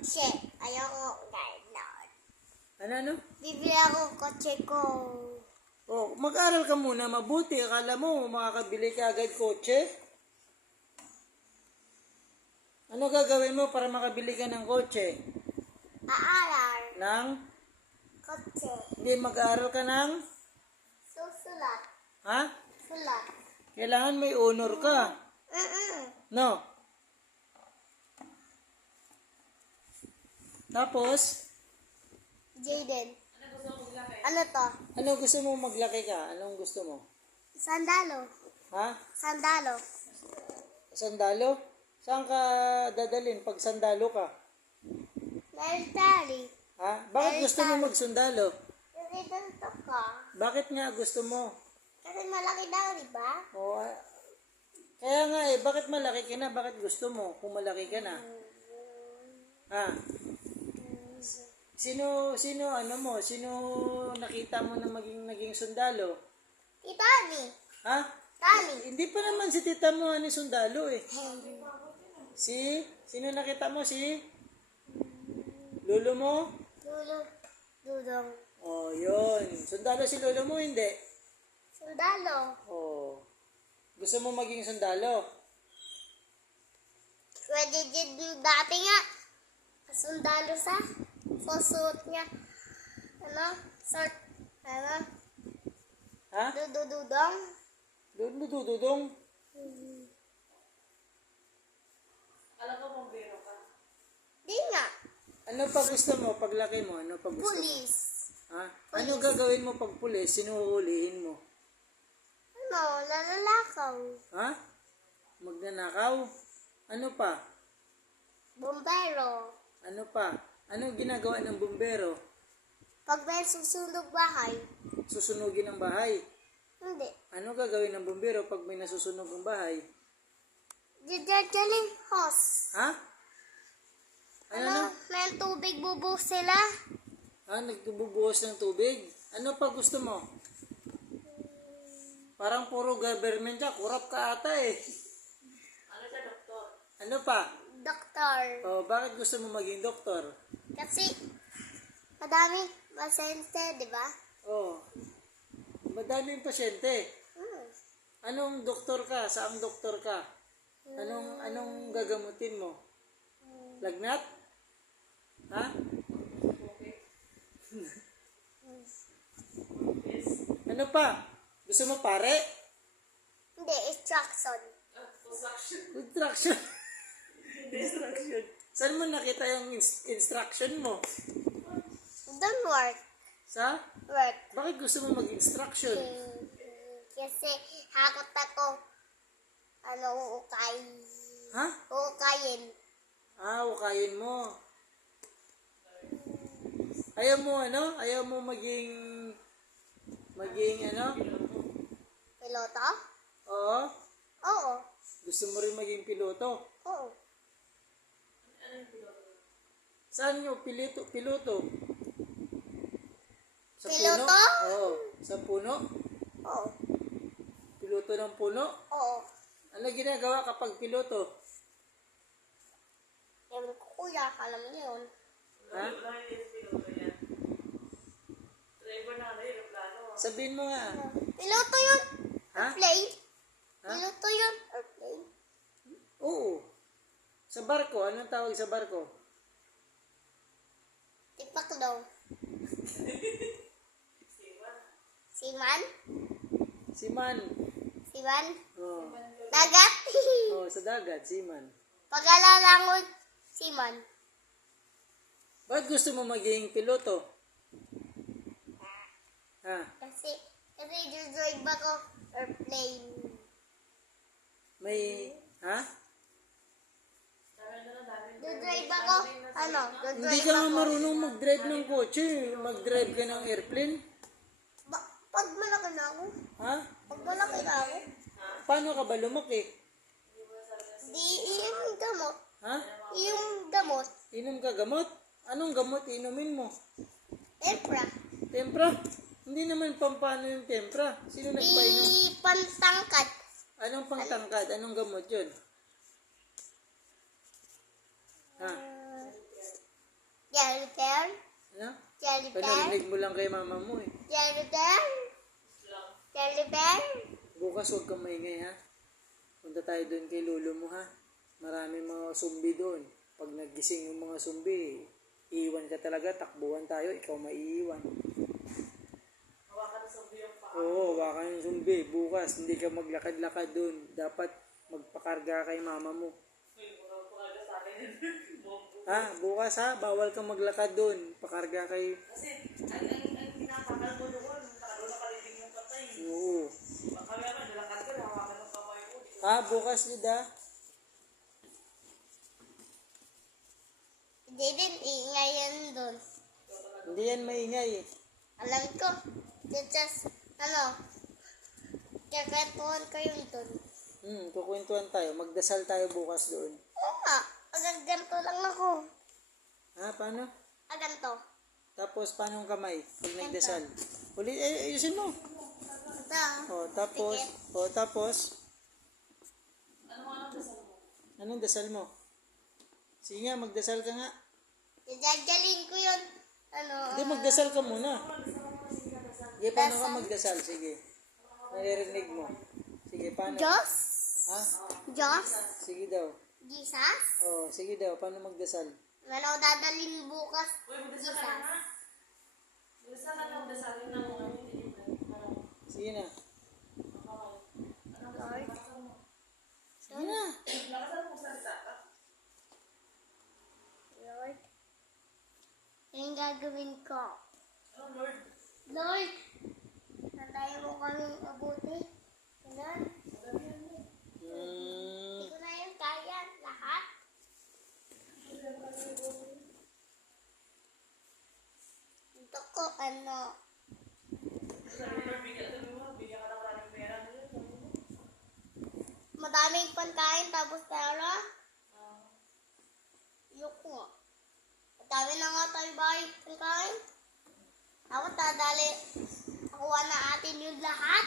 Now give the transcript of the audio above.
kotse. Ayoko ganon. Ano? Bibili ako kotse ko. Oh, mag-aral ka muna mabuti. Akala mo makakabili ka agad kotse? Ano gagawin mo para makabili ka ng kotse? Aaral. Ng? Kotse. Hindi, mag-aaral ka ng? Susulat. Ha? Sulat. Kailangan may honor ka. No? Tapos, Jaden. Ano to? ano gusto mo maglaki ka? Anong gusto mo? Sandalo. Ha? Sandalo. Sandalo? Saan ka dadalhin pag sandalo ka? Military. Ha? Bakit gusto mo magsundalo? Kasi ganito ka. Bakit nga gusto mo? Kasi malaki daw, di ba? O, kaya nga bakit malaki ka na? Bakit gusto mo kung malaki ka na? Ha? Sino nakita mo na naging sundalo? Si Tani. Ha? Tani. Hindi pa naman si tita mo sundalo eh. Sino nakita mo? Si? Lolo mo? Lulu. Dudong. Oh, yun. Sundalo si lolo mo, hindi? Sandalo. Oh. Gusto mo maging sundalo? Pwede din dati nga. Sundalo sa susuot niya. Short. Ha? Dudududong. Dududong? Di nga. Ano pa gusto mo paglaki mo? Ano pa gusto mo? Police. Ha? Ano gagawin mo pag pulis? Sinuhulihin mo? Lalakaw. Ha? Magnanakaw? Ano pa? Bombero. Ano pa? Ano ginagawa ng bumbero? Pag may susunog bahay. Susunugin ang bahay. Hindi. Ano gagawin ng bumbero pag may nasusunog ang bahay? Didiyaling hose. Ha? Ano? May tubig bubuhos sila. Nagbubuhos ng tubig? Ano pa gusto mo? Parang puro government ka. Kurap ka ata eh. Ano sa doktor? Ano pa? Doktor. Oh, bakit gusto mo maging doktor? Kasi madami pasyente, di ba? Oh. Madaming pasyente. Anong doktor ka? Saang doktor ka? Anong gagamutin mo? Lagnat? Ha? Ano pa? Gusto mo pare? Hindi, instruction. Instruction. Instruction. Saan mo nakita yung instruction mo? Don't work. Sa? Work. Bakit gusto mo mag-instruction? Kasi hakot ako. Uukay. Ha? Uukayin. Ukayin mo. Ayaw mo Ayaw mo maging Piloto? Oo. Oo. Gusto mo rin maging piloto? Oo. Saan yung piloto? Sa Piloto? puno? Oo. Sa puno? Oo. Piloto ng puno? Oo. Ano ginagawa kapag piloto? Ewan ko kuya, alam niyo yun. Ha? Sabihin mo nga. Piloto yun. Ha? Airplane. Ha? Piloto yun. Airplane. Oo. Sa barko. Anong tawag sa barko? Tipak daw. Siman? Siman. Siman? Oo. Dagat? Sa dagat. Siman. Pag-alalangon, siman. Bakit gusto mo maging piloto? Ha? Kasi drive ako airplane. Ha? Drive ako, Hindi ka nga marunong mag-drive ng kotse. Mag-drive ka ng airplane. Pag malaki na ako. Ha? Pag malaki na ako. Paano ka ba lumaki? Di yung gamot. Ha? Yung gamot. Inom ka gamot? Anong gamot inumin mo? Tempra. Tempra? Hindi naman pampano yung tempra. Sino nagpainom? Di pantangkat. Anong pangtangkad? Anong gamot yun? Ha? Jelly bear. Ano? Jelly bear. Panarinig mo lang kay mama mo eh. Jelly bear. Jelly bear. Bukas huwag kang maingay ha. Punta tayo doon kay lolo mo ha. Maraming mga zombie doon. Pag nagising yung mga zombie, iiwan ka talaga, takbuhan tayo, ikaw maiiwan. Oo, hawakan yung zombie. Bukas, hindi ka maglakad-lakad doon. Dapat magpakarga kay mama mo. Ha? Bukas ha? Bawal kang maglakad doon. Pakarga kay... Kasi, ang pinapakal mo doon, doon nakaliting yung patay. Oo. Baka nga naman, nalakad ka, hawakan ng kamay mo. Ha? Bukas nida? Hindi din ingay yan doon. Hindi yan maingay eh. Alam ko. Just, kakwentuhan ko yun doon. Kukwentuhan tayo. Magdasal tayo bukas doon. Oo nga. Agad ganito lang ako. Ha? Paano? Aganto. Tapos, paano ang kamay? Pag nagdasal. Uli, ayusin mo. Ito. Tapos, tapos, Anong dasal mo? anong dasal mo? Sige nga, magdasal ka nga. Dadalhin ko yun. Hindi, magdasal ka muna. Sige, paano ka magdasal? Sige. Naririnig mo. Sige, paano? Diyos. Ha? Diyos. Sige daw. Jesus. Sige daw. Paano magdasal? Ano dadalhin bukas? Uy, magdasal ka na. Magdasal ka na, magdasal ka na. Sige na. Lord. Sige na. Lakasan mo salita ka. Lord. Yung gagawin ko. Oh, Lord. Lord. Sandayan mo kaming mabuti. Ganun. Hindi ko na yung kaya. Lahat. Ito ko, Bigyan ka ng maraming pera. madaming pankain tapos pera. Yuko. Madami na nga tayo bahay pankain. Ako dadali. Nakuha na atin yung lahat.